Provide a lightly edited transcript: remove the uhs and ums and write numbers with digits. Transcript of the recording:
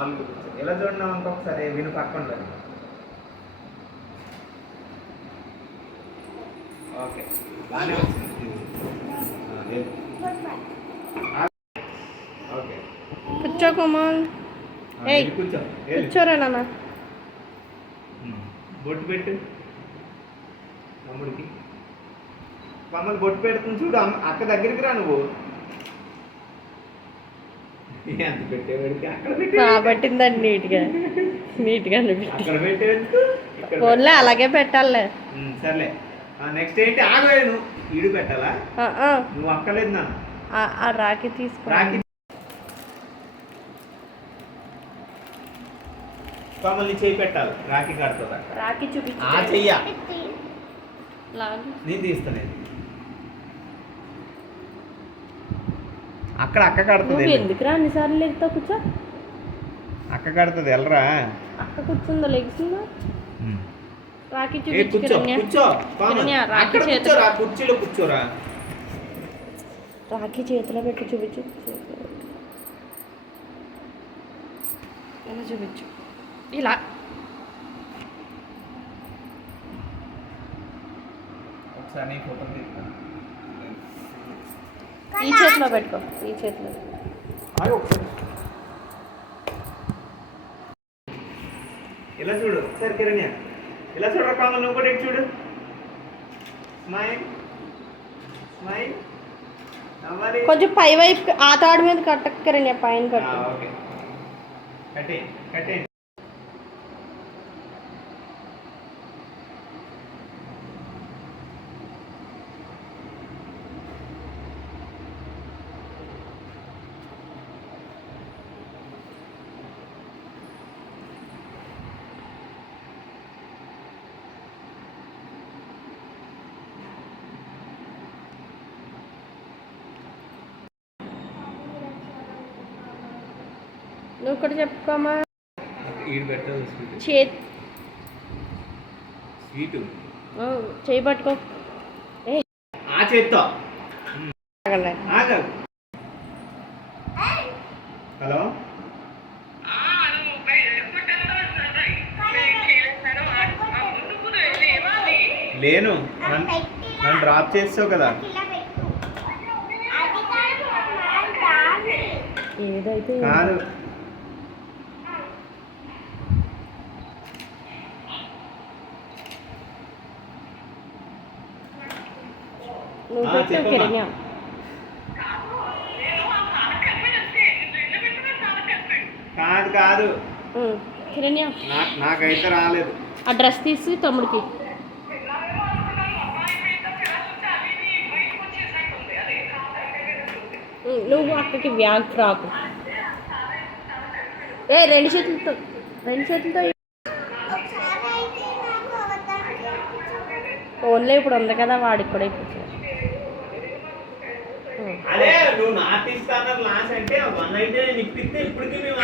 మామూలుగా ఎలా చూడడం ఇంకొకసారి విను పక్కన. ఓకే బాగానే వచ్చింది. ఓకే కూర్చో కోమల్. కూర్చో కూర్చోరా నాన్న. బొట్టు పెట్టు తమ్ముడికి. మమ్మల్ని బొట్టు పెడుతుంది చూడు. అక్క దగ్గరికి రా నువ్వు. ఎంత పెట్టేవాడికి అక్కడ కాబట్టిందండి నీట్గా అక్కడ పెట్టేందుకు ఫోన్లే అలాగే పెట్టాలే. సర్లే నెక్స్ట్ ఏంటి? ఆగవేను ఈడు పెట్టాలా? నువ్వు అక్కలేదు నా రాఖీ తీసుకో. రాఖీ మమ్మల్ని చేయి పెట్టాలి. రాఖీ కడుతుందా? రాఖీ చూపించు. చెయ్య నేను తీస్తాను. అక్కడ అక్క కడుతుంది. ఎందుకురా అన్నిసార్లు లెగుతా? కూర్చో. అక్క కడుతుంది వెళ్ళరా. అక్క కూర్చుందా లెగుస్తుందా? రాఖీ కూర్చో కూర్చో కుర్చీలో కూర్చోరా. రాఖీ చేతిలో పెట్టి చూపించు. ఇలా చూపించు. ఇలా ఒకసారి ఫోటో తీస్తాను. ఈ చేతిలో పెట్టుకో. ఈ చేతిలో ఇలా చూడు ఒకసారి కిరణ్య. ఇలా చూడరా కామల్. నువ్వు కూడా ఇటు చూడు. Smile smile. కొంచెం పై వైపు ఆ తాడు మీద కట్టక్కరండి. పైన కట్టు. ఓకే కట్టే కట్టే. నువ్వు కూడా చెప్పుకోమా. ఈడు పెట్టదు చేతి స్వీట్ చేయి పట్టుకో. ఆ చేత్తో. హలో లేను. నన్ను డ్రాప్ చేస్తావు కదా. ఏదైతే కాదు నువ్వు పెట్టావు కిరణ్య. కాదు కాదు కిరణ్య నాకైతే రాలేదు. ఆ డ్రెస్ తీసి తమ్ముడికి. నువ్వు అక్కకి బ్యాగ్ ఫ్రాక్. రెండు చేతులతో ఫోన్లో ఇప్పుడు ఉంది కదా వాడికి కూడా ఇప్పుడు. అదే నువ్వు నార్త్ ఈస్ట్ కార్నర్ లాస్ అంటే 1 అయితే నీకు ఇప్పటికీ మేము